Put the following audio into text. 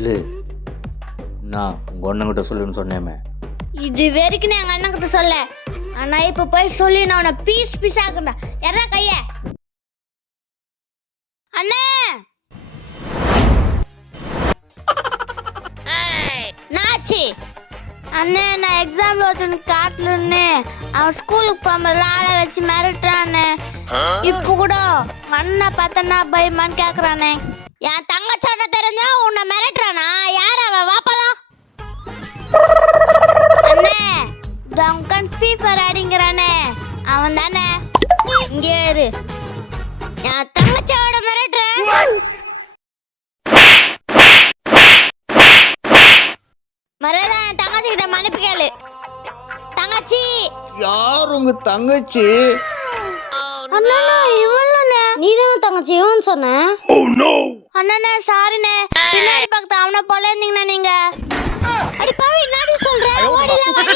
இல்லை நான் உங்கள் அண்ணங்கிட்ட சொல்லுன்னு சொன்னேமே. இது வரைக்கும் எங்க அண்ணன் கிட்ட சொல்ல. ஆனா இப்ப போய் சொல்லி நான் உன்னை பீஸ் பீஸ் ஆக்குறா. எறா கைய. அண்ணே நாச்சி அண்ணே நான் எக்ஸாம்ல ஒருத்தன் காட்டலன்னு அவன் ஸ்கூலுக்கு போகும்போது ஆளை வச்சு மிரட்டுறானே. இப்போ கூட அண்ணன் பார்த்தனா பயமான்னு கேக்குறானே. என் தங்கச்சான தெரிஞ்சா உன்னை மிரட்டுறானா? யார் அவன்? வாப்பலாம் அண்ணே. தங்கன் ஃபீவர் அடிங்கிறானே அவன் தானே. இங்கே இரு. என் தங்கச்சியோட மிரட்டுறேன். மரியாதை என் தங்கச்சி கிட்ட மன்னிப்பு கேளு. தங்கச்சி. யார் உங்க தங்கச்சி? அண்ணா இவளனே. நீதான் தங்கச்சி இவன் சொன்ன. அண்ணா சாரிண்ணே. பின்னாடி பக்கத்து அவனை போல இருந்தீங்கண்ணா நீங்க. அடி பாவி என்னடி சொல்ற? ஓடில ஓடி.